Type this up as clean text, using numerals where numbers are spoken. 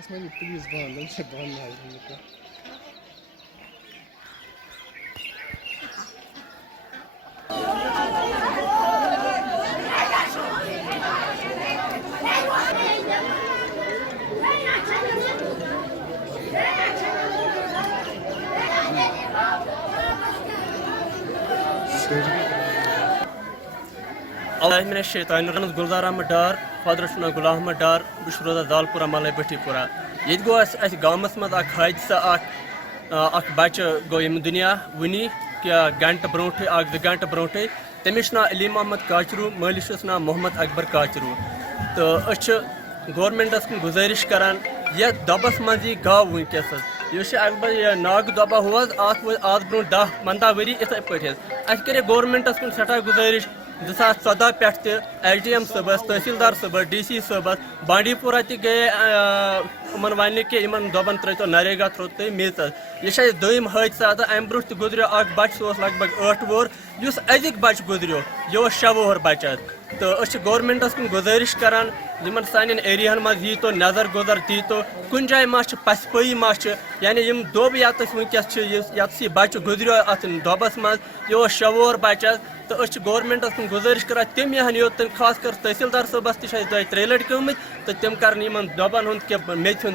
please बंद गुलजार Ahmad Dar father Ghulam Ahmad Dar बस रोजान दालपुरा मल भट्टीपुरा ये गो गामस मज हादसा बच्चे गो यम दुनिया वनी क्या गंट ब्रोटे 2 घंटे ब्रोटे तमिस ना अलीम अहमद काचरू मालिस ना मोहम्मद अकबर काचरू तो गवर्नमेंटस कुन गुजारिश करान ये दबस मज यह गाव वनकस अकबर नाग दबा हुआ आज ब्रो 10-15 वरी इथे पे करे गवर्नमेंटस कुन सठा गुजारिश 2014 पे LTM सबस तहसीलदार सबस DC सबस बांडीपुरा गए वन कि इन दोपन त्रो नरेगा थ्रो तुम मेज यह दोम हादसा अम ब्रो गुजरो बच्चे लगभग 8 वोर अजिक बच्चे गुजरो यह 6 वोहर बच्चे तो गवर्नमेंटस कुन गुजारिश करान सान एरिया मज यी तो नजर गुजर दी तो कुन जाए मा पसपई मा यानी दोब ये वनकस बच्चे गुजरो अत दोबस मज यह 6 वोहर बच्चे तो गवर्नमेंटस कुन गुजारिश कर तम यहन योत खास कर तहसीलदार सबस 2-3 लट गमत तो तम कर दोबन हूं मेथ